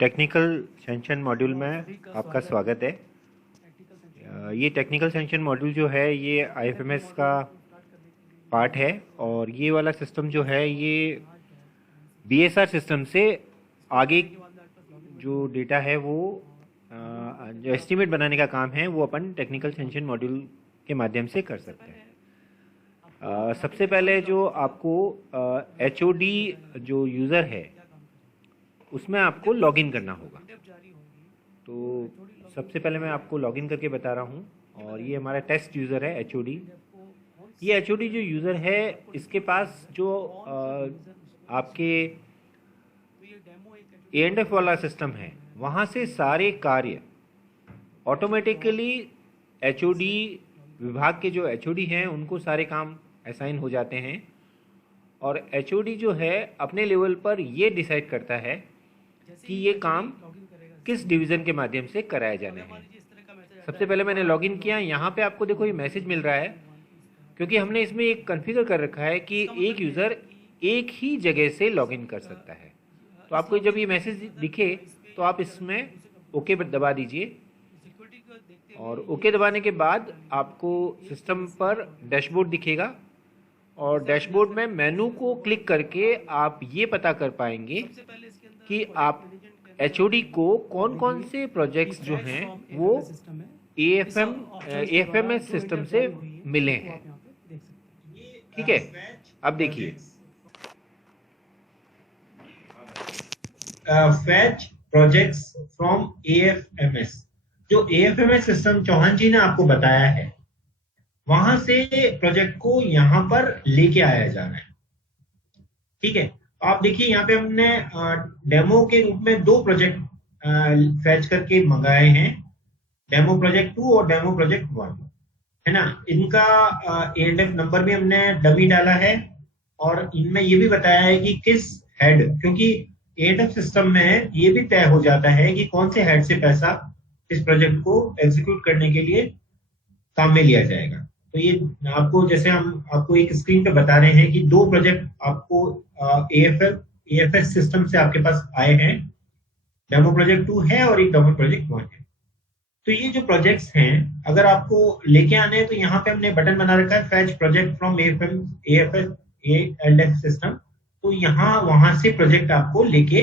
Technical sanction module में आपका स्वागत है। ये टेक्निकल सेंशन मॉड्यूल जो है ये आईएफएमएस का पार्ट है और ये वाला सिस्टम जो है ये बीएसआर सिस्टम से आगे जो डेटा है वो जो एस्टीमेट बनाने का काम है वो अपन टेक्निकल सेंशन मॉड्यूल के माध्यम से कर सकते हैं। सबसे पहले जो आपको एचओडी जो यूज़र है उसमें आपको लॉगिन करना होगा। तो सबसे पहले मैं आपको लॉगिन करके बता रहा हूँ और ये हमारा टेस्ट यूज़र है एचओडी। ये एचओडी जो यूज़र है इसके पास जो आपके एएनएफ वाला सिस्टम है वहाँ से सारे कार्य ऑटोमेटिकली एचओडी विभाग के जो एचओडी हैं उनको सारे काम असाइन हो जाते हैं और एचओडी जो है अपने लेवल पर ये डिसाइड करता है कि ये काम किस डिवीज़न के माध्यम से कराया जाना है। सबसे पहले मैंने लॉगिन किया, यहाँ पे आपको देखो ये मैसेज मिल रहा है क्योंकि हमने इसमें एक कॉन्फ़िगर कर रखा है कि एक यूज़र एक ही जगह से लॉगिन कर सकता है। तो आपको जब ये मैसेज दिखे तो आप इसमें ओके दबा दीजिए और ओके दबाने के बाद आपको सिस्टम पर डैशबोर्ड दिखेगा और डैशबोर्ड में मेनू को क्लिक करके आप ये पता कर पाएंगे कि आप एचओडी को कौन कौन से प्रोजेक्ट्स जो हैं वो एएफएमएस सिस्टम से मिले हैं। ठीक है, अब देखिए फैच प्रोजेक्ट्स फ्रॉम एएफएमएस। जो एएफएमएस सिस्टम चौहान जी ने आपको बताया है वहां से प्रोजेक्ट को यहां पर लेके आया जाना है। ठीक है, आप देखिए यहाँ पे हमने डेमो के रूप में दो प्रोजेक्ट फैच करके मंगाए हैं, डेमो प्रोजेक्ट 2 और डेमो प्रोजेक्ट 1, है ना। इनका एएनएफ नंबर भी हमने डमी डाला है और इनमें ये भी बताया है कि किस हेड, क्योंकि एएनएफ सिस्टम में ये भी तय हो जाता है कि कौन से हेड से पैसा इस प्रोजेक्ट को एग्जीक्यूट करने के लिए काम में लिया जाएगा। तो ये आपको, जैसे हम आपको एक स्क्रीन पे बता रहे हैं कि दो प्रोजेक्ट आपको एएफएस सिस्टम से आपके पास आए हैं, डेमो प्रोजेक्ट 2 है और एक डेमो प्रोजेक्ट 1 है। तो ये जो प्रोजेक्ट्स हैं अगर आपको लेके आने हैं तो यहाँ पे हमने बटन बना रखा है fetch project from AFS system. तो यहाँ वहां से प्रोजेक्ट आपको लेके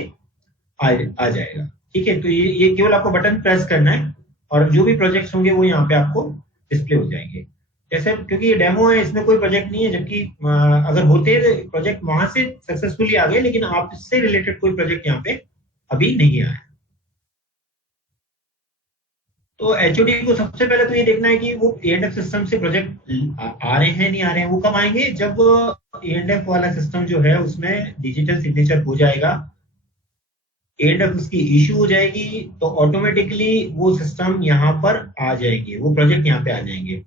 आ जाएगा। ठीक है, तो ये केवल आपको बटन प्रेस करना है और जो भी प्रोजेक्ट्स होंगे वो यहाँ पे आपको डिस्प्ले हो जाएंगे। जैसे क्योंकि ये डेमो है इसमें कोई प्रोजेक्ट नहीं है, जबकि अगर होते प्रोजेक्ट वहां से सक्सेसफुली आ गए लेकिन आपसे रिलेटेड कोई प्रोजेक्ट यहाँ पे अभी नहीं आया। तो एचओडी को सबसे पहले तो ये देखना है कि वो एएनएफ सिस्टम से प्रोजेक्ट आ रहे हैं नहीं आ रहे हैं। वो कब आएंगे? जब एएनएफ वाला सिस्टम जो है उसमें डिजिटल सिग्नेचर हो जाएगा, एएनएफ उसकी इश्यू हो जाएगी तो ऑटोमेटिकली वो सिस्टम यहाँ पर आ जाएंगे, वो प्रोजेक्ट यहाँ पे आ जाएंगे।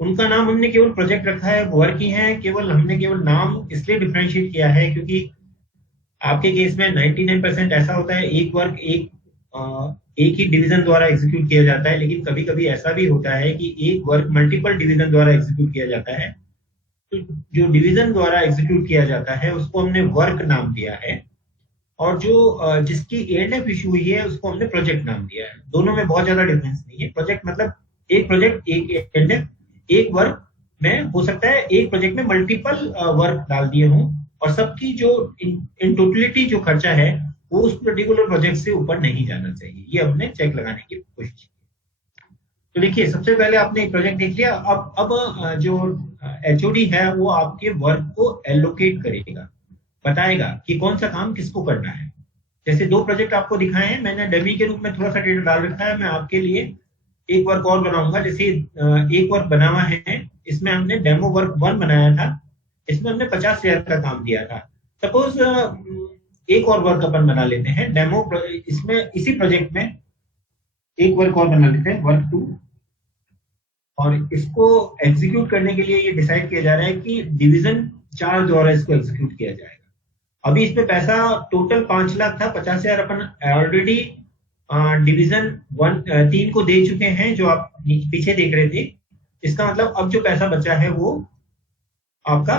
उनका नाम हमने केवल प्रोजेक्ट रखा है, वर्क ही है, केवल हमने केवल नाम इसलिए डिफरेंशिएट किया है क्योंकि आपके केस में 99% ऐसा होता है एक वर्क एक ही डिवीजन द्वारा एग्जीक्यूट किया जाता है, लेकिन कभी कभी ऐसा भी होता है कि एक वर्क मल्टीपल डिवीजन द्वारा एग्जीक्यूट किया जाता है। तो जो डिवीजन द्वारा एग्जीक्यूट किया जाता है उसको हमने वर्क नाम दिया है और जो जिसकी एएनएफ इशू हुई है उसको हमने प्रोजेक्ट नाम दिया है। दोनों में बहुत ज्यादा डिफरेंस नहीं है। प्रोजेक्ट मतलब एक प्रोजेक्ट एक एएनएफ एक वर्क में हो सकता है, एक प्रोजेक्ट में मल्टीपल वर्क डाल दिए हों और सबकी जो इन टोटलिटी जो खर्चा है वो उस पर्टिकुलर प्रोजेक्ट से ऊपर नहीं जाना चाहिए। ये हमने चेक लगाने की कोशिश की। तो देखिए सबसे पहले आपने एक प्रोजेक्ट देख लिया। अब जो एचओडी है वो आपके वर्क को एलोकेट करेगा, बताएगा कि कौन सा काम किसको करना है। जैसे दो प्रोजेक्ट आपको दिखाए हैं, मैंने डमी के रूप में थोड़ा सा डेटा डाल रखा है। मैं आपके लिए एक वर्क और बनाऊंगा। जैसे एक वर्क बना हुआ है, इसमें हमने डेमो वर्क 1 बनाया था, इसमें हमने 50,000 का काम दिया था। सपोज एक और वर्क अपन बना लेते हैं डेमो, इसमें इसी प्रोजेक्ट में एक वर्क और बना लेते हैं, वर्क 2, और इसको एग्जीक्यूट करने के लिए ये डिसाइड किया जा रहा है कि डिवीजन 4 द्वारा इसको एग्जीक्यूट किया जाएगा। अभी इसमें पैसा टोटल 5 लाख था, 50,000 अपन ऑलरेडी डिवीजन 3 को दे चुके हैं जो आप पीछे देख रहे थे। इसका मतलब अब जो पैसा बचा है वो आपका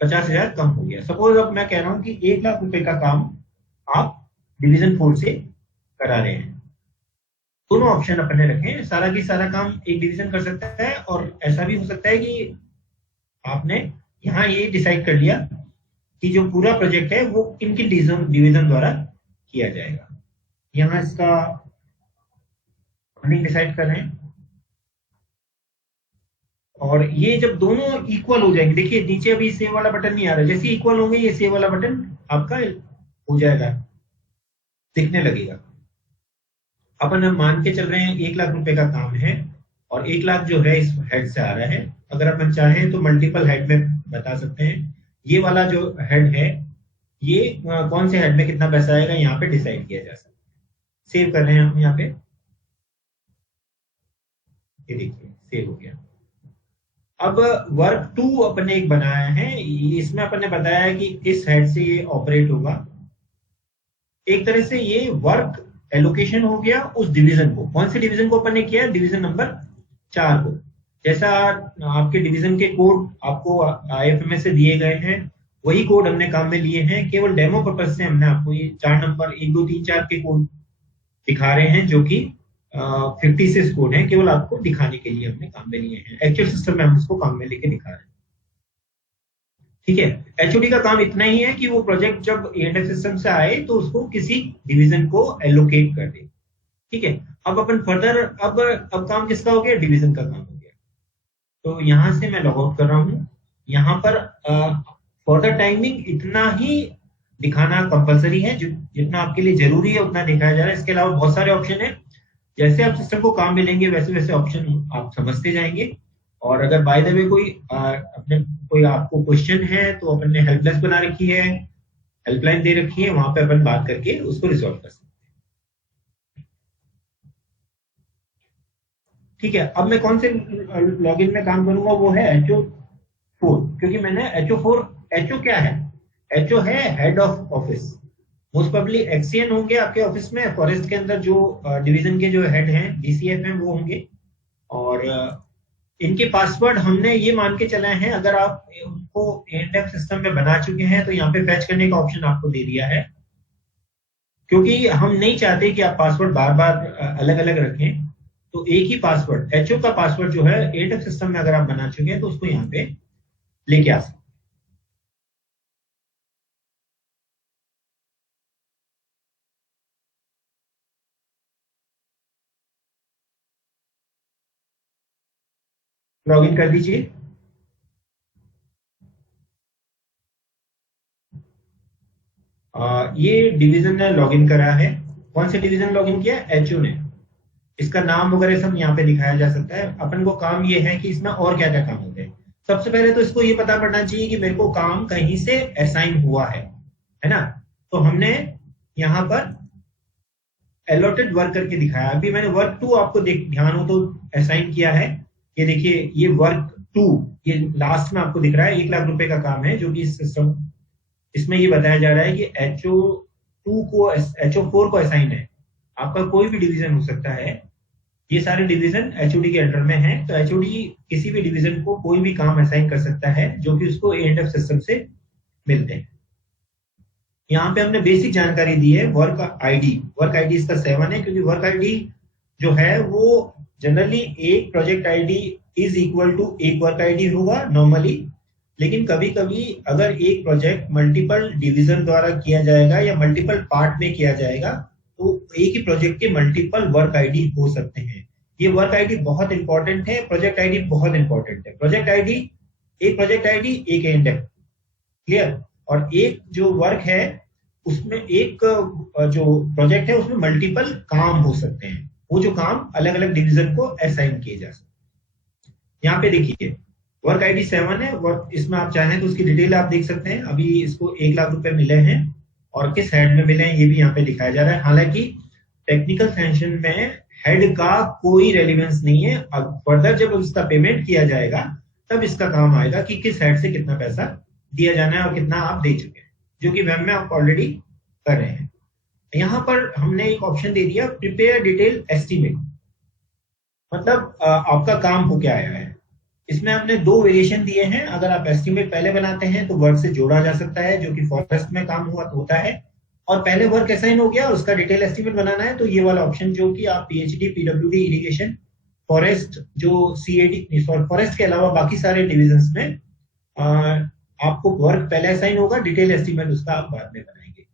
50,000 कम हो गया। सपोज अब मैं कह रहा हूं कि 1 लाख रुपए का काम आप डिवीजन 4 से करा रहे हैं। दोनों ऑप्शन अपन ने रखे हैं, सारा की सारा काम एक डिवीजन कर सकता है, और ऐसा भी हो सकता है कि आपने यहाँ ये डिसाइड कर लिया कि जो पूरा प्रोजेक्ट है वो इनके डिवीजन द्वारा किया जाएगा। यहाँ इसका फंडिंग डिसाइड कर रहे हैं, और ये जब दोनों इक्वल हो जाएंगे, देखिए नीचे अभी सेव वाला बटन नहीं आ रहा, जैसे इक्वल होंगे ये सेव वाला बटन आपका हो जाएगा, दिखने लगेगा। अपन हम मान के चल रहे हैं 1 लाख रुपए का काम है, और 1 लाख जो है इस हेड से आ रहा है। अगर अपन चाहें तो मल्टीपल हेड में बता सकते हैं। ये वाला जो हेड है, ये कौन से हेड में कितना पैसा आएगा यहाँ पे डिसाइड किया जा सकता है। सेव कर रहे हैं हम यहाँ पे, ये देखिए सेव हो गया। अब वर्क 2 अपन ने एक बनाया है, इसमें अपन ने बताया है कि इस हेड से ये ऑपरेट होगा। एक तरह से ये वर्क एलोकेशन हो गया उस डिवीजन को। कौन से डिवीजन को अपन ने किया? डिवीजन नंबर 4 को। जैसा आपके डिवीजन के कोड आपको IFMS से दिए गए हैं, वही कोड हमने काम में लिए हैं। केवल डेमो पर्पज से हमने आपको ये 4 नंबर 1 2 3 4 के कोड दिखा रहे हैं, जो कि 56 कोड है, केवल आपको दिखाने के लिए हमने काम में लिए हैं। एक्चुअल सिस्टम में हम उसको काम में लेके दिखा रहे हैं। ठीक है, HOD का काम इतना ही है कि वो प्रोजेक्ट जब E&F सिस्टम से आए तो उसको किसी डिवीजन को एलोकेट कर दे। ठीक है, अब अपन फर्दर अब काम किसका हो गया? डिवीजन का काम हो गया। तो यहां से मैं लॉग आउट कर रहा हूं। यहाँ पर फर्दर टाइमिंग इतना ही दिखाना कंपलसरी है, जितना आपके लिए जरूरी है उतना दिखाया जा रहा है। इसके अलावा बहुत सारे ऑप्शन है, जैसे आप सिस्टम को काम में लेंगे वैसे वैसे ऑप्शन आप समझते जाएंगे। और अगर बाय द वे कोई आपको क्वेश्चन है तो अपन ने हेल्प डेस्क बना रखी है, हेल्पलाइन दे रखी है, वहां पे अपन बात करके उसको रिजॉल्व कर सकते हैं। ठीक है, अब मैं कौन से लॉगिन में काम करूंगा? वो है HO4, क्योंकि मैंने HO क्या है? HO है head of office. Most probably XEN होंगे आपके ऑफिस में। फॉरेस्ट के अंदर जो डिवीजन के जो हेड हैं, DCF हैं, वो होंगे। और इनके पासवर्ड हमने ये मान के चले हैं, अगर आप उनको E&F सिस्टम में बना चुके हैं तो यहाँ पे फैच करने का ऑप्शन आपको दे दिया है, क्योंकि हम नहीं चाहते कि आप पासवर्ड बार बार अलग अलग रखें। तो एक ही पासवर्ड, HO का पासवर्ड जो है E&F सिस्टम में अगर आप बना चुके हैं तो उसको यहाँ पे लेके आ सकते हैं। लॉगिन कर दीजिए। ये डिवीजन ने लॉगिन करा है। कौन से डिवीजन लॉगिन किया? HO ने। इसका नाम वगैरह सब यहाँ पे दिखाया जा सकता है। अपन को काम ये है कि इसमें और क्या क्या काम होते हैं। सबसे पहले तो इसको ये पता पड़ना चाहिए कि मेरे को काम कहीं से असाइन हुआ है ना। तो हमने यहाँ पर अलॉटेड वर्क करके दिखाया। अभी मैंने वर्क 2 आपको ध्यान हो तो असाइन किया है। ये देखिए, ये वर्क 2 ये लास्ट में आपको दिख रहा है। 1 लाख रुपए का काम है, जो कि सिस्टम इसमें ये बताया जा रहा है कि HO4 को असाइन है। आपका कोई भी डिवीजन हो सकता है, ये सारे डिवीजन HOD के अंडर में है। तो HOD किसी भी डिवीजन को कोई भी काम असाइन कर सकता है जो कि उसको E&F सिस्टम से मिलते हैं। यहाँ पे हमने बेसिक जानकारी दी है। वर्क आईडी इसका 7 है, क्योंकि वर्क आईडी जो है वो जनरली एक project ID is equal to एक वर्क आईडी होगा नॉर्मली। लेकिन कभी कभी अगर एक प्रोजेक्ट मल्टीपल डिवीजन द्वारा किया जाएगा या मल्टीपल पार्ट में किया जाएगा तो एक ही प्रोजेक्ट के मल्टीपल वर्क आईडी हो सकते हैं। ये वर्क आईडी बहुत इंपॉर्टेंट है, प्रोजेक्ट आईडी बहुत इंपॉर्टेंट है। प्रोजेक्ट आईडी एक E&F, क्लियर। और एक जो वर्क है उसमें एक जो प्रोजेक्ट है उसमें मल्टीपल काम हो सकते हैं। वो जो काम अलग अलग डिवीजन को असाइन किए जा सकते हैं। यहाँ पे देखिए वर्क आईडी 7 है। वर्क इसमें आप चाहें तो उसकी डिटेल आप देख सकते हैं। अभी इसको 1 लाख रुपए मिले हैं और किस हेड में मिले हैं ये भी यहाँ पे दिखाया जा रहा है। हालांकि टेक्निकल सेंशन में हेड का कोई रेलिवेंस नहीं है। अब फर्दर जब इसका पेमेंट किया जाएगा तब इसका काम आएगा कि किस हेड से कितना पैसा दिया जाना है और कितना आप दे चुके हैं, जो कि वेब में आप ऑलरेडी कर रहे हैं। यहाँ पर हमने एक ऑप्शन दे दिया, प्रिपेयर डिटेल एस्टिमेट। मतलब आपका काम हो क्या आया है। इसमें हमने 2 वेरिएशन दिए हैं। अगर आप एस्टिमेट पहले बनाते हैं तो वर्क से जोड़ा जा सकता है, जो कि फॉरेस्ट में काम होता है। और पहले वर्क असाइन हो गया, उसका डिटेल एस्टिमेट बनाना है, तो ये वाला ऑप्शन जो कि आप पीएचडी, पीडब्ल्यूडी, इरिगेशन, फॉरेस्ट, जो सीएडी, फॉरेस्ट के अलावा बाकी सारे डिविजन्स में आपको वर्क पहले असाइन होगा, डिटेल एस्टिमेट उसका आप बाद में बनाएंगे।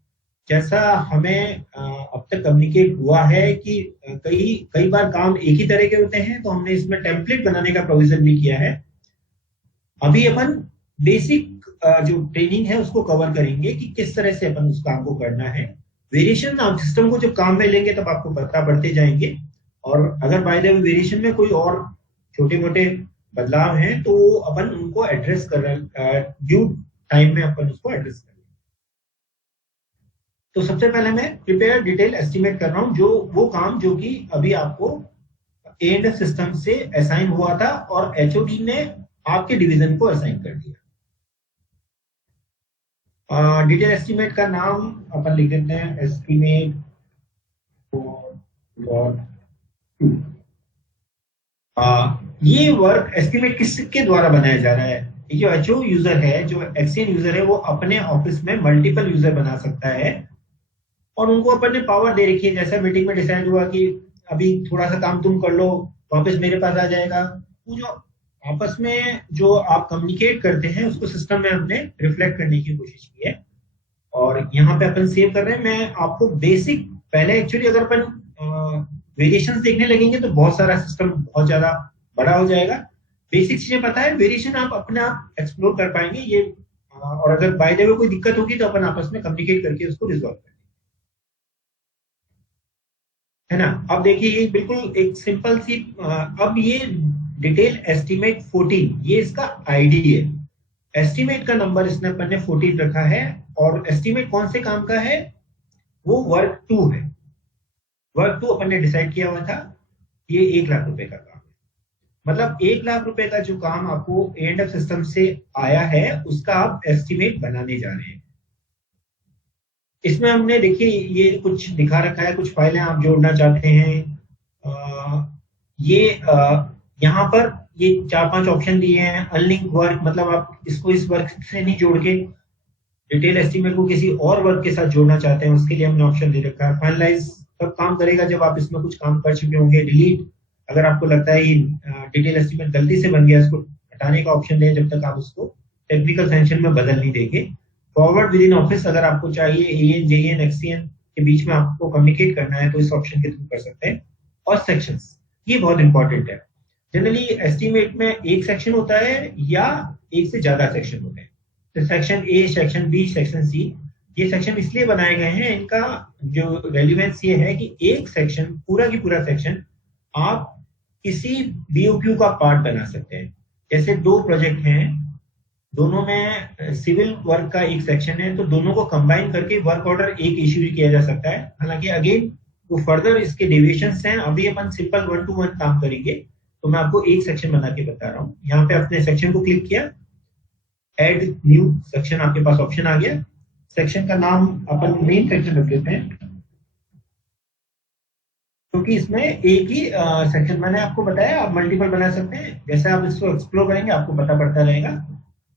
जैसा हमें अब तक कम्युनिकेट हुआ है कि कई कई बार काम एक ही तरह के होते हैं, तो हमने इसमें टेम्पलेट बनाने का प्रोविजन भी किया है। अभी अपन बेसिक जो ट्रेनिंग है उसको कवर करेंगे कि किस तरह से अपन उस काम को करना है। वेरिएशन आप सिस्टम को जब काम में लेंगे तब आपको पता बढ़ते जाएंगे, और अगर बाय द वे वेरिएशन में कोई और छोटे मोटे बदलाव हैं तो अपन उनको एड्रेस कर ड्यू टाइम में अपन उसको एड्रेस करेंगे। तो सबसे पहले मैं प्रिपेयर डिटेल एस्टिमेट कर रहा हूं, जो वो काम जो कि अभी आपको A&F सिस्टम से असाइन हुआ था और एचओडी ने आपके डिवीजन को असाइन कर दिया। डिटेल एस्टिमेट का नाम अपन लिख देते हैं एस्टिमेट फॉर ये वर्क एस्टिमेट किसके द्वारा बनाया जा रहा है? ये जो एचओ यूजर है, जो एक्सचेंज यूजर है, वो अपने ऑफिस में मल्टीपल यूजर बना सकता है और उनको अपन ने पावर दे रखी है। जैसा मीटिंग में डिसाइड हुआ कि अभी थोड़ा सा काम तुम कर लो, वापस मेरे पास आ जाएगा। वो जो आपस में जो आप कम्युनिकेट करते हैं उसको सिस्टम में हमने रिफ्लेक्ट करने की कोशिश की है और यहाँ पे अपन सेव कर रहे हैं। मैं आपको बेसिक पहले एक्चुअली अगर अपन वेरिएशंस देखने लगेंगे तो बहुत सारा सिस्टम बहुत ज्यादा बड़ा हो जाएगा। बेसिक चीजें पता है, वेरिएशन आप अपने आप एक्सप्लोर कर पाएंगे ये, और अगर बाय द वे कोई दिक्कत होगी तो अपन आपस में कम्युनिकेट करके उसको रिजॉल्व करेंगे, है ना। अब देखिए ये बिल्कुल एक सिंपल सी, अब ये डिटेल एस्टिमेट 14, ये इसका आईडी है। एस्टिमेट का नंबर इसने अपन ने 14 रखा है और एस्टिमेट कौन से काम का है? वो वर्क 2 है। वर्क 2 अपन ने डिसाइड किया हुआ था, ये 1 लाख रुपए का काम है। मतलब 1 लाख रुपए का जो काम आपको A&F सिस्टम से आया है उसका आप एस्टिमेट बनाने जा रहे हैं। इसमें हमने देखिए ये कुछ दिखा रखा है, कुछ फाइलें आप जोड़ना चाहते हैं। यहाँ पर ये 4-5 ऑप्शन दिए हैं। अनलिंक वर्क, मतलब आप इसको इस वर्क से नहीं जोड़ के डिटेल एस्टिमेट को किसी और वर्क के साथ जोड़ना चाहते हैं, उसके लिए हमने ऑप्शन दे रखा है। फाइनलाइज तब काम करेगा जब आप इसमें कुछ काम कर चुके होंगे। डिलीट, अगर आपको लगता है डिटेल एस्टिमेट गलती से बन गया, इसको हटाने का ऑप्शन दें जब तक आप उसको टेक्निकल सेंशन में बदल नहीं देंगे। फॉरवर्ड विद इन ऑफिस, अगर आपको चाहिए AN, JN, XCN के बीच में आपको कम्युनिकेट करना है तो इस ऑप्शन के थ्रू कर सकते हैं। और सेक्शंस, ये बहुत इंपॉर्टेंट है। जनरली एस्टिमेट में एक सेक्शन होता है या एक से ज्यादा सेक्शन होते हैं। तो section A, section B, section C, ये सेक्शन इसलिए बनाए गए हैं, इनका जो रेलिवेंस ये है कि एक सेक्शन, पूरा की पूरा सेक्शन आप किसी BOQ का पार्ट बना सकते हैं। जैसे 2 प्रोजेक्ट हैं, दोनों में सिविल वर्क का एक सेक्शन है, तो दोनों को कंबाइन करके वर्क ऑर्डर एक इश्यू किया जा सकता है। हालांकि अगेन वो फर्दर इसके डेविएशंस हैं, अभी अपन सिंपल 1-to-1 काम करेंगे, तो मैं आपको एक सेक्शन बना के बता रहा हूँ। यहाँ पे अपने सेक्शन को क्लिक किया, एड न्यू सेक्शन, आपके पास ऑप्शन आ गया। सेक्शन का नाम अपन मेन सेक्शन रख देते हैं, क्योंकि इसमें एक ही सेक्शन मैंने आपको बताया, आप मल्टीपल बना सकते हैं। जैसे आप इसको एक्सप्लोर करेंगे आपको पता पड़ता रहेगा।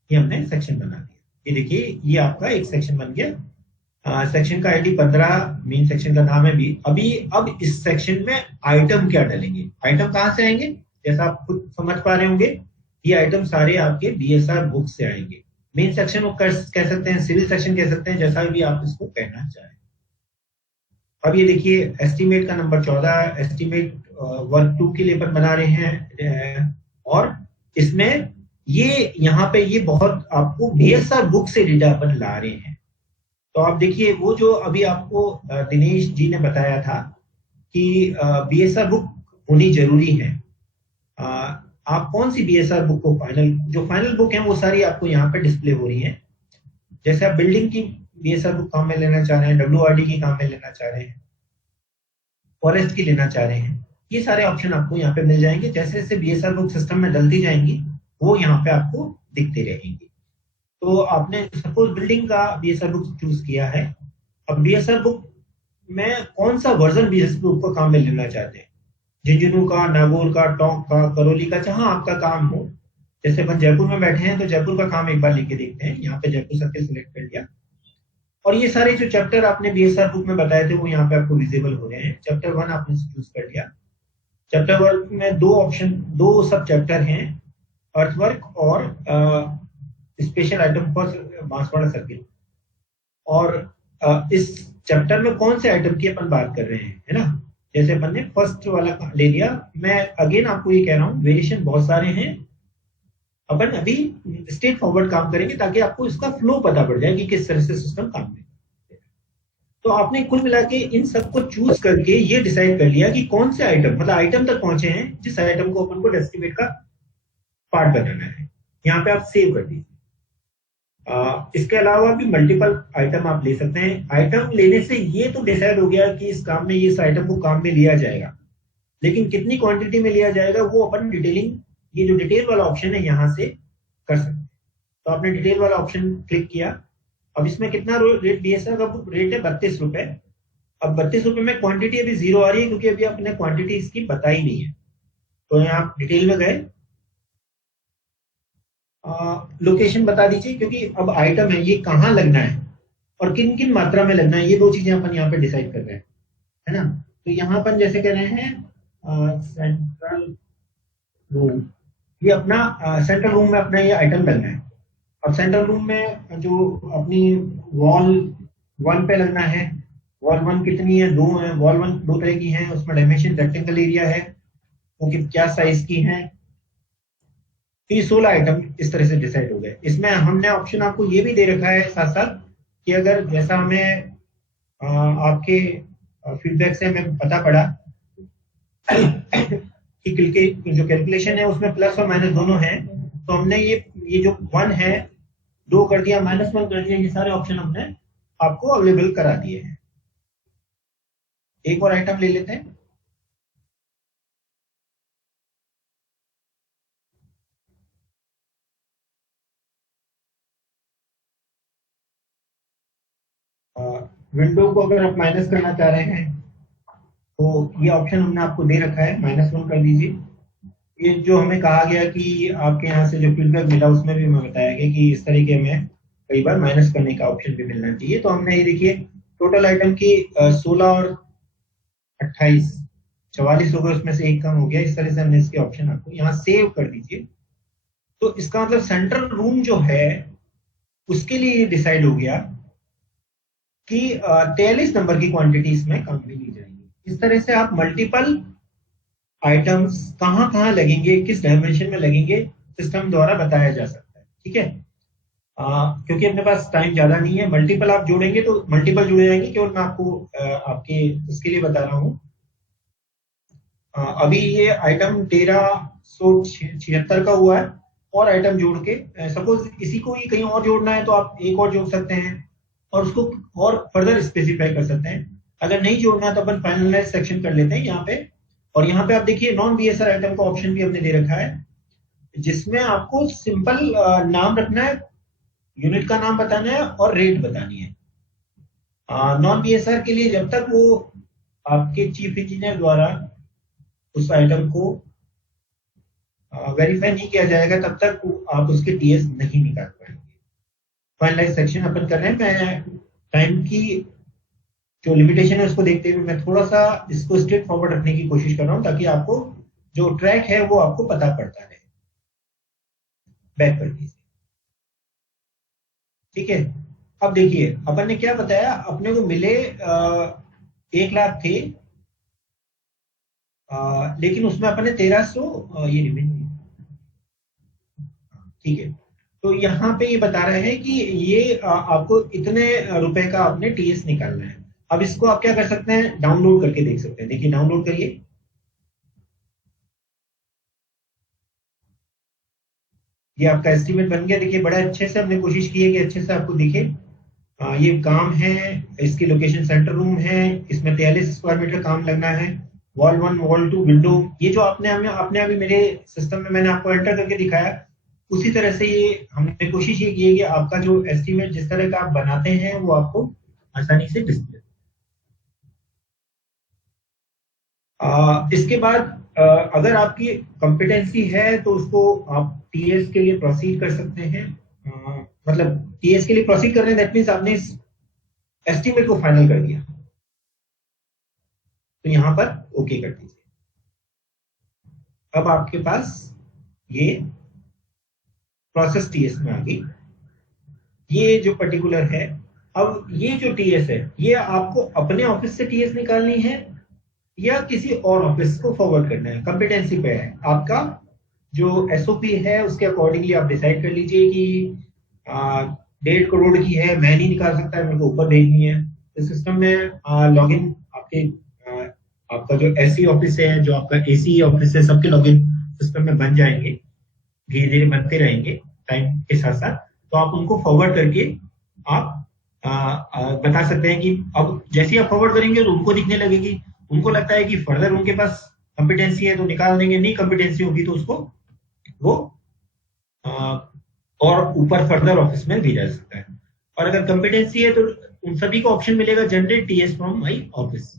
ये हमने सेक्शन बना दिया, ये देखिए ये आपका एक सेक्शन बन गया। सेक्शन का आईडी 15, मेन सेक्शन का नाम है भी। अब इस सेक्शन में आइटम क्या डालेंगे? आइटम कहाँ से आएंगे? जैसा आप खुद समझ पा रहे होंगे, ये आइटम सारे आपके BSR बुक से आएंगे। मेन सेक्शन को कह सकते हैं, सिविल सेक्शन कह सकते हैं, जैसा भी आप इसको कहना चाहें। अब ये देखिए एस्टिमेट का नंबर 14, एस्टिमेट वर्क 2 के लिए अपन बना रहे हैं, और इसमें ये यहाँ पे ये बहुत आपको BSR बुक से डेटा अपन ला रहे हैं। तो आप देखिए वो जो अभी आपको दिनेश जी ने बताया था कि BSR बुक होनी जरूरी है। आप कौन सी BSR बुक को जो फाइनल बुक है वो सारी आपको यहाँ पे डिस्प्ले हो रही है। जैसे आप बिल्डिंग की BSR बुक काम में लेना चाह रहे हैं, WRD की काम में लेना चाह रहे हैं, फॉरेस्ट की लेना चाह रहे हैं, ये सारे ऑप्शन आपको यहाँ पे मिल जाएंगे। जैसे जैसे BSR बुक सिस्टम में डलती जाएंगी वो यहाँ पे आपको दिखते रहेंगे। तो आपने सपोज बिल्डिंग का BSR बुक चूज किया है। अब BSR बुक में कौन सा वर्जन BSR बुक को काम में लेना चाहते हैं? झुंझुनू का, नागौर का, टोंक का, करौली का, जहां आपका काम हो। जैसे अपन जयपुर में बैठे हैं तो जयपुर का काम एक बार लेके देखते हैं। यहाँ पे जयपुर सर्किल सिलेक्ट कर लिया। और ये सारे जो चैप्टर आपने बीएसआर बुक में बताए थे वो यहाँ पे आपको विजिबल हो रहे हैं। चैप्टर 1 आपने चूज कर लिया। चैप्टर 1 में दो सब चैप्टर हैं, अर्थवर्क और special item for Banswara circle. और इस चैप्टर में कौन से आइटम की अपन बात कर रहे हैं, है ना। जैसे अपन ने फर्स्ट वाला ले लिया। मैं अगेन आपको ये कह रहा हूँ, वेरिएशन बहुत सारे हैं। अपन अभी स्ट्रेट फॉरवर्ड काम करेंगे ताकि आपको इसका फ्लो पता पड़ जाए कि किस तरह से सिस्टम काम में। तो आपने कुल मिला के इन सबको चूज करके ये डिसाइड कर लिया कि कौन से आइटम, मतलब आइटम तक पहुंचे हैं जिस आइटम को अपन को एस्टिमेट का पार्ट बनाना है। यहाँ पे आप सेव कर दीजिए। इसके अलावा भी मल्टीपल आइटम आप ले सकते हैं। आइटम लेने से ये तो डिसाइड हो गया कि इस काम में, इस आइटम को काम में लिया जाएगा, लेकिन कितनी क्वांटिटी में लिया जाएगा वो अपन डिटेलिंग, ये जो डिटेल वाला ऑप्शन है यहाँ से कर सकते हैं। तो आपने डिटेल वाला ऑप्शन क्लिक किया। अब इसमें कितना रेट बीएसआर का रेट है 32 रुपए। अब 32 रुपए में क्वांटिटी अभी 0 आ रही है क्योंकि अभी अपने क्वांटिटी इसकी बताई नहीं है। तो यहाँ आप डिटेल में गए, लोकेशन बता दीजिए क्योंकि अब आइटम है ये कहाँ लगना है और किन किन मात्रा में लगना है, ये दो चीजें अपन यहाँ पे डिसाइड कर रहे हैं, है ना। तो यहाँ अपन जैसे कह रहे हैं सेंट्रल रूम, ये अपना सेंट्रल रूम में अपना ये आइटम लगना है। अब सेंट्रल रूम में जो अपनी वॉल 1 पे लगना है। वॉल 1 कितनी है, 2 है। वॉल 1 2 तरह की है, उसमें डायमेंशन रेक्टेंगल एरिया है, वो क्या साइज की है। तो ये 16 आइटम इस तरह से डिसाइड हो गए। इसमें हमने ऑप्शन आपको ये भी दे रखा है साथ साथ कि अगर जैसा हमें आपके फीडबैक से हमें पता पड़ा कि जो कैलकुलेशन है उसमें प्लस और माइनस दोनों हैं, तो हमने ये जो 1 है 2 कर दिया, -1 कर दिया, ये सारे ऑप्शन हमने आपको अवेलेबल करा दिए हैं। एक और आइटम ले लेते हैं। विंडो को अगर आप माइनस करना चाह रहे हैं तो ये ऑप्शन हमने आपको दे रखा है, -1 कर दीजिए। ये जो हमें कहा गया कि आपके यहाँ से जो फीडबैक मिला उसमें भी हमें बताया गया कि इस तरीके में कई बार माइनस करने का ऑप्शन भी मिलना चाहिए। तो हमने ये देखिए टोटल आइटम की 16 और 28 44 हो गए, उसमें से एक कम हो गया। इस तरह से हमने इसके ऑप्शन आपको यहाँ सेव कर दीजिए। तो इसका मतलब सेंट्रल रूम जो है उसके लिए ये डिसाइड हो गया कि 43 नंबर की क्वांटिटी इसमें काम में ली जाएगी। इस तरह से आप मल्टीपल आइटम्स कहाँ कहाँ लगेंगे, किस डायमेंशन में लगेंगे, सिस्टम द्वारा बताया जा सकता है। ठीक है, क्योंकि अपने पास टाइम ज्यादा नहीं है। मल्टीपल आप जोड़ेंगे तो मल्टीपल जुड़े जाएंगे, केवल मैं आपको आपके इसके लिए बता रहा हूँ। अभी ये आइटम 1376 का हुआ है और आइटम जोड़ के सपोज इसी को ही कहीं और जोड़ना है तो आप एक और जोड़ सकते हैं और उसको और फर्दर स्पेसिफाई कर सकते हैं। अगर नहीं जोड़ना है तो अपन फाइनलाइज सेक्शन कर लेते हैं यहाँ पे। और यहाँ पे आप देखिए नॉन बीएसआर आइटम का ऑप्शन भी हमने दे रखा है, जिसमें आपको सिंपल नाम रखना है, यूनिट का नाम बताना है और रेट बतानी है। नॉन बीएसआर के लिए जब तक वो आपके चीफ इंजीनियर द्वारा उस आइटम को वेरीफाई नहीं किया जाएगा तब तक आप उसके टीएस नहीं निकाल पाएंगे। फाइनलाइज सेक्शन अपन कर रहे हैं। मैं टाइम की जो लिमिटेशन है उसको देखते हुए मैं थोड़ा सा इसको स्ट्रेट फॉरवर्ड रखने की कोशिश कर रहा हूं ताकि आपको जो ट्रैक है वो आपको पता पड़ता रहे। बैक कर दीजिए। ठीक है, अब देखिए अपन ने क्या बताया, अपने को मिले 1 लाख थे, लेकिन उसमें अपन ने 1300 ये रिमेन। ठीक है, तो यहाँ पे ये बता रहे हैं कि ये आपको इतने रुपए का आपने टीएस निकालना है। अब इसको आप क्या कर सकते हैं, डाउनलोड करके देख सकते हैं। देखिए डाउनलोड करिए। ये आपका एस्टिमेट बन गया। देखिए बड़ा अच्छे से हमने कोशिश की है कि अच्छे से आपको दिखे। ये काम है, इसकी लोकेशन सेंटर रूम है, इसमें 43 स्क्वायर मीटर काम लगना है। वॉल 1 वॉल 2 विंडो, ये जो आपने अभी मेरे सिस्टम में मैंने आपको एंटर करके दिखाया उसी तरह से ये हमने कोशिश ये की है कि आपका जो एस्टिमेट जिस तरह का आप बनाते हैं वो आपको आसानी से डिस्प्ले। इसके बाद अगर आपकी कॉम्पिटेंसी है तो उसको आप टीएस के लिए प्रोसीड कर सकते हैं। मतलब टीएस के लिए प्रोसीड कर रहे हैं, दैट मीन्स आपने एस्टिमेट को फाइनल कर दिया, तो यहां पर ओके कर दीजिए। अब आपके पास ये प्रोसेस टीएस में आ गई, ये जो पर्टिकुलर है। अब ये जो टीएस है, ये आपको अपने ऑफिस से टीएस निकालनी है या किसी और ऑफिस को फॉरवर्ड करना है, कंपिटेंसी पे है आपका। जो एसओपी है उसके अकॉर्डिंगली आप डिसाइड कर लीजिए कि 1.5 करोड़ की है, मैं नहीं निकाल सकता, मेरे को ऊपर भेजनी है। इस सिस्टम में लॉगिन आपके आपका जो एससी ऑफिस है, जो आपका एसी ऑफिस है, सबके लॉगिन सिस्टम में बन जाएंगे, धीरे धीरे बनते रहेंगे टाइम के साथ साथ। तो आप उनको फॉरवर्ड करके आप बता सकते हैं कि अब जैसे ही आप फॉरवर्ड करेंगे तो उनको दिखने लगेगी, उनको लगता है कि फर्दर उनके पास कंपिटेंसी है तो निकाल देंगे, नहीं कंपिटेंसी होगी तो उसको वो आ, और ऊपर फर्दर ऑफिस में भेजा जा सकता है। और अगर कंपिटेंसी है तो उन सभी को ऑप्शन मिलेगा generate TS from my office.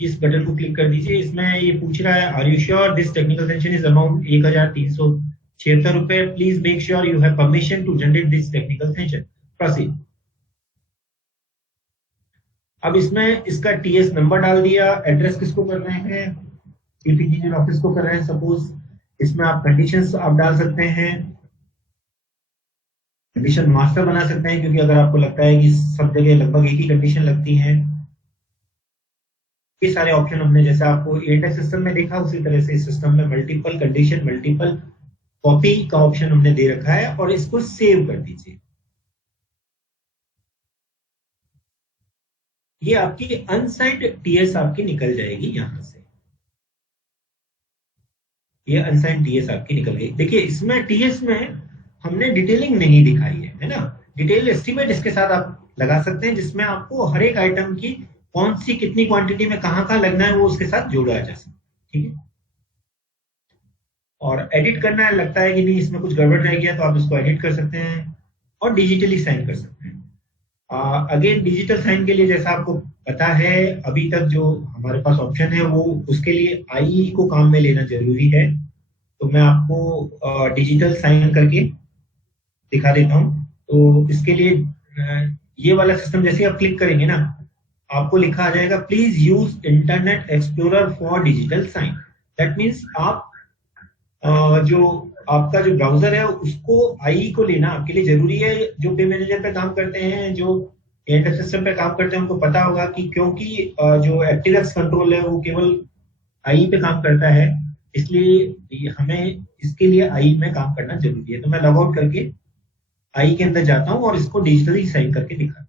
इस बटन को क्लिक कर दीजिए। इसमें ये पूछ रहा है are you sure this technical sanction is amount 1376 रुपए, please make sure you have permission to generate this technical sanction, proceed. अब इसमें इसका टीएस नंबर डाल दिया, एड्रेस किसको कर रहे हैं, चीफ इंजीनियर ऑफिस को कर रहे हैं सपोज। इसमें आप कंडीशंस आप डाल सकते हैं, कंडीशन मास्टर बना सकते हैं, क्योंकि अगर आपको लगता है कि सब जगह लगभग एक ही कंडीशन लगती है। ये सारे ऑप्शन हमने जैसे आपको एयरटेल सिस्टम में देखा उसी तरह से इस सिस्टम में मल्टीपल कंडीशन मल्टीपल कॉपी का ऑप्शन हमने दे रखा है, और इसको सेव कर दीजिए। ये आपकी अनसाइंड टीएस आपकी निकल जाएगी यहां से, ये अनसाइंड टीएस आपकी निकल गई। देखिए इसमें टीएस में हमने डिटेलिंग नहीं दिखाई है ना। डिटेल एस्टिमेट इसके साथ आप लगा सकते हैं, जिसमें आपको हर एक आइटम की कौन सी कितनी क्वांटिटी में कहाँ कहाँ लगना है वो उसके साथ जोड़ा जा सकता है, ठीक है। और एडिट करना है, लगता है कि नहीं इसमें कुछ गड़बड़ रह गया, तो आप इसको एडिट कर सकते हैं और डिजिटली साइन कर सकते हैं। अगेन डिजिटल साइन के लिए जैसा आपको पता है, अभी तक जो हमारे पास ऑप्शन है वो उसके लिए आई को काम में लेना जरूरी है। तो मैं आपको डिजिटल साइन करके दिखा देता हूँ। तो इसके लिए ये वाला सिस्टम जैसे आप क्लिक करेंगे ना, आपको लिखा आ जाएगा please use Internet Explorer for digital sign. That means आप जो आपका जो ब्राउजर है उसको आई को लेना आपके लिए जरूरी है। जो पे मैनेजर पे काम करते हैं, जो एयरटेल सिस्टम पे काम करते हैं, उनको पता होगा कि क्योंकि जो एक्टिवेक्स कंट्रोल है वो केवल आई पे काम करता है, इसलिए हमें इसके लिए आई में काम करना जरूरी है। तो मैं लॉग आउट करके आई के अंदर जाता हूँ और इसको डिजिटली साइन करके दिखाता हूँ।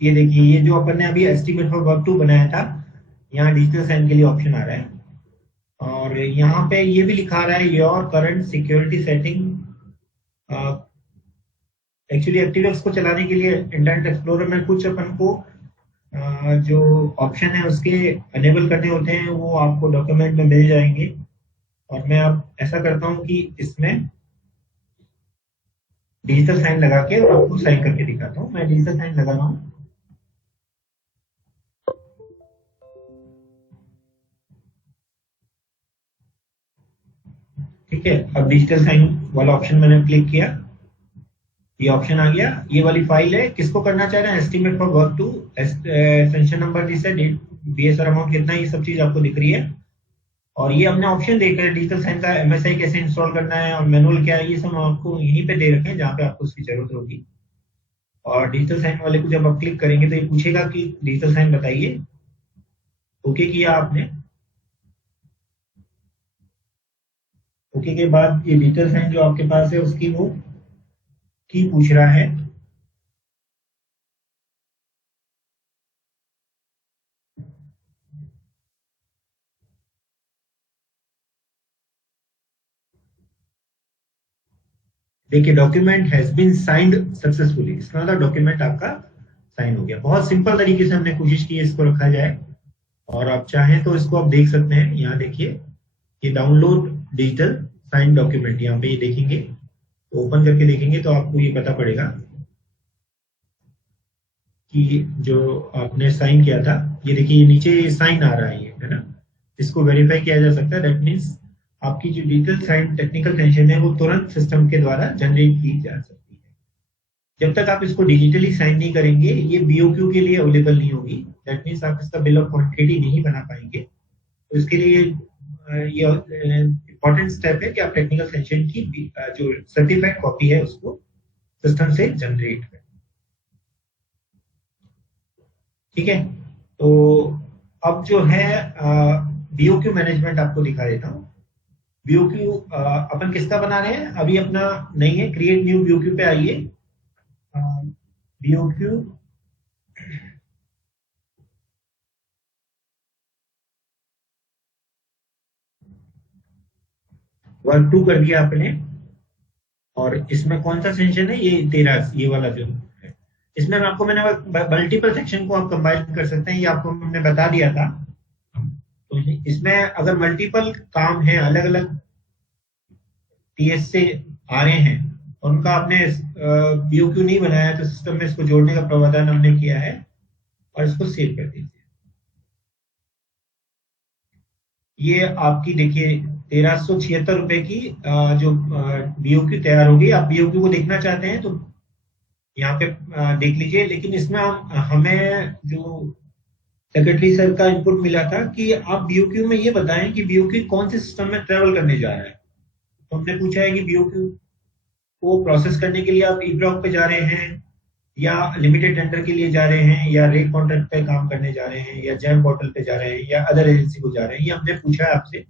ये देखिए, ये जो अपन ने अभी एस्टिमेट फॉर वर्क 2 बनाया था, यहाँ डिजिटल साइन के लिए ऑप्शन आ रहा है, और यहाँ पे ये भी लिखा रहा है your current security setting. Actually ActiveX को चलाने के लिए इंटरनेट एक्सप्लोरर में कुछ अपन को जो ऑप्शन है उसके अनेबल करने होते हैं, वो आपको डॉक्यूमेंट में मिल जाएंगे। और मैं अब ऐसा करता हूँ कि इसमें डिजिटल साइन लगा के आपको साइन करके दिखाता हूँ। मैं डिजिटल साइन लगा रहा हूँ। ठीक है, अब डिजिटल साइन वाला ऑप्शन मैंने क्लिक किया, ये ऑप्शन आ गया। ये वाली फाइल है, किसको करना चाह रहे हैं, estimate for work 2, sanction number this है, बीएसआर अमाउंट कितना, ये सब चीज आपको दिख रही है। और ये हमने ऑप्शन देख रहे हैं डिजिटल साइन का, एमएसआई कैसे इंस्टॉल करना है और मैनुअल क्या है, ये सब आपको यहीं पे दे रखे हैं जहाँ पे आपको उसकी जरूरत होगी। और डिजिटल साइन वाले को जब आप क्लिक करेंगे तो ये पूछेगा कि डिजिटल साइन बताइए। ओके किया आपने, ओके के बाद ये डिजिटल साइन जो आपके पास है उसकी वो की पूछ रहा है। देखिए document has been signed successfully, इसका मतलब डॉक्यूमेंट आपका साइन हो गया। बहुत सिंपल तरीके से हमने कोशिश की है इसको रखा जाए, और आप चाहें तो इसको आप देख सकते हैं। यहाँ देखिए ये डाउनलोड डिजिटल साइन डॉक्यूमेंट, यहाँ पे ये देखेंगे तो ओपन करके देखेंगे तो आपको ये पता पड़ेगा कि जो आपने साइन किया था, ये देखिए ये नीचे साइन आ रहा है ना, इसको वेरीफाई किया जा सकता है। दैट मीन्स आपकी जो डिजिटल साइन टेक्निकल सेंशन है वो तुरंत सिस्टम के द्वारा जनरेट की जा सकती है। जब तक आप इसको डिजिटली साइन नहीं करेंगे ये बीओक्यू के लिए अवेलेबल नहीं होगी। दैट मीन्स आप इसका बिल ऑफ क्वांटिटी नहीं बना पाएंगे। तो इसके लिए ये इंपॉर्टेंट स्टेप है कि आप टेक्निकल सेंशन की जो सर्टिफाइड कॉपी है उसको सिस्टम से जनरेट करें। ठीक है, तो अब जो है बीओक्यू मैनेजमेंट आपको दिखा देता हूँ। बीओक्यू अपन किसका बना रहे हैं, अभी अपना नहीं है, क्रिएट न्यू बीओक्यू पे आइए। बीओक्यू वर्क 2 कर दिया आपने, और इसमें कौन सा सेक्शन है, ये 13, ये वाला जो है। इसमें मैंने मल्टीपल सेक्शन को आप कंबाइन कर सकते हैं, ये आपको हमने बता दिया था। तो इसमें अगर मल्टीपल काम है, अलग अलग टीएस से आ रहे हैं और उनका आपने बीओक्यू नहीं बनाया, तो सिस्टम में इसको जोड़ने का प्रावधान हमने किया है, और इसको सेव कर दीजिए। ये आपकी देखिए 1376 रुपए की जो बीओक्यू तैयार होगी। आप बीओक्यू को देखना चाहते हैं तो यहाँ पे देख लीजिए। लेकिन इसमें हमें जो सेक्रेटरी सर का इनपुट मिला था कि आप बीओक्यू में ये बताएं कि बीओक्यू कौन से सिस्टम में ट्रेवल करने जा रहा है। तो हमने पूछा है कि बीओक्यू को प्रोसेस करने के लिए आप ईब्लॉक पे जा रहे हैं, या लिमिटेड टेंडर के लिए जा रहे हैं, या रेट कॉन्ट्रैक्ट पे काम करने जा रहे हैं, या जैम पोर्टल पे जा रहे हैं, या अदर एजेंसी को जा रहे हैं। ये हमने पूछा है आपसे।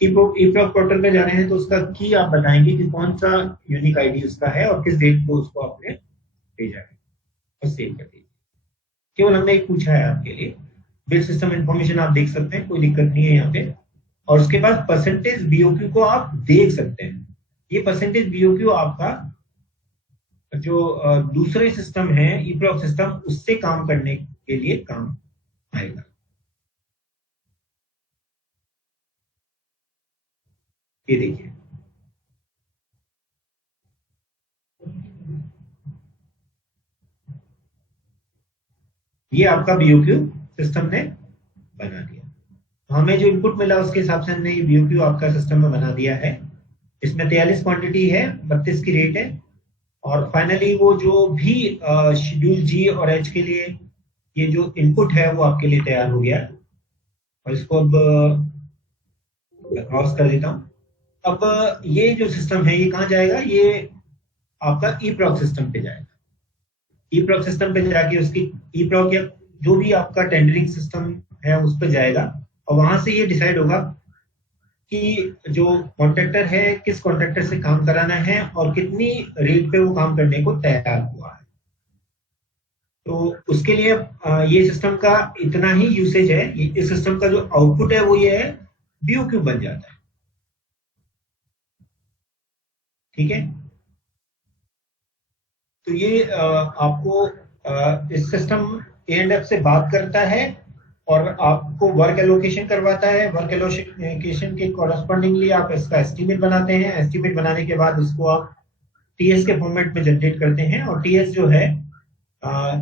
ईब्लॉक पोर्टल पे जा रहे हैं तो उसका की आप बताएंगे कि कौन सा यूनिक आईडी उसका है और किस डेट को उसको आपने भेजा है, और सेव कर दीजिए। केवल हमने एक पूछा है आपके लिए। बिल सिस्टम इंफॉर्मेशन आप देख सकते हैं, कोई दिक्कत नहीं है यहाँ पे। और उसके बाद परसेंटेज बीओक्यू को आप देख सकते हैं। ये परसेंटेज बीओक्यू आपका जो दूसरे सिस्टम है ईप्रॉक सिस्टम, उससे काम करने के लिए काम आएगा। ये देखिए, ये आपका बीओक्यू सिस्टम ने बना दिया। तो हमें जो इनपुट मिला उसके हिसाब से हमने ये बीओक्यू आपका सिस्टम में बना दिया है। इसमें 43 क्वांटिटी है, 32 की रेट है, और फाइनली वो जो भी शेड्यूल जी और एच के लिए ये जो इनपुट है वो आपके लिए तैयार हो गया। और इसको अब क्रॉस कर देता हूं। अब ये जो सिस्टम है ये कहाँ जाएगा, ये आपका ईप्रॉक सिस्टम पे जाएगा। ईप्रॉक सिस्टम पे जाके उसकी ईप्रॉक या जो भी आपका टेंडरिंग सिस्टम है उस पर जाएगा, और वहां से ये डिसाइड होगा कि जो कॉन्ट्रैक्टर है किस कॉन्ट्रैक्टर से काम कराना है और कितनी रेट पे वो काम करने को तैयार हुआ है। तो उसके लिए ये सिस्टम का इतना ही यूसेज है। इस सिस्टम का जो आउटपुट है वो ये है, बीओक्यू बन जाता है। ठीक है, तो ये आपको इस सिस्टम A&F से बात करता है और आपको वर्क एलोकेशन करवाता है। वर्क एलोकेशन के कॉरस्पॉन्डिंगली आप इसका एस्टीमेट बनाते हैं। एस्टीमेट बनाने के बाद उसको आप टीएस के फॉर्मेट में जनरेट करते हैं, और टीएस जो है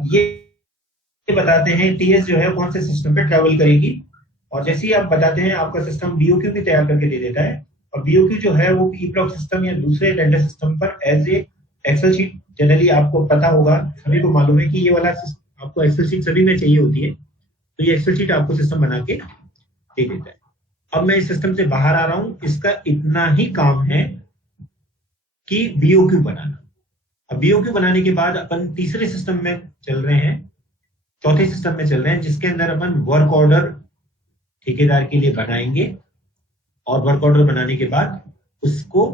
ये बताते हैं टीएस जो है कौन से सिस्टम पे ट्रेवल करेगी। और जैसे ही आप बताते हैं आपका सिस्टम बीओक्यू भी तैयार करके दे देता है। और बीओक्यू जो है वो ईप्रॉक सिस्टम या दूसरे टेंडर सिस्टम पर as a Excel sheet, generally आपको पता होगा, सभी को मालूम है कि ये वाला आपको एक्सेल शीट सभी में चाहिए होती है। तो ये एक्सेल शीट आपको सिस्टम बना के दे देता है। अब मैं इस सिस्टम से बाहर आ रहा हूं। इसका इतना ही काम है कि बीओक्यू बनाना। अब बीओक्यू बनाने के बाद अपन तीसरे सिस्टम में चल रहे हैं, चौथे सिस्टम में चल रहे हैं, जिसके अंदर अपन वर्क ऑर्डर ठेकेदार के लिए बनाएंगे। और वर्क ऑर्डर बनाने के बाद उसको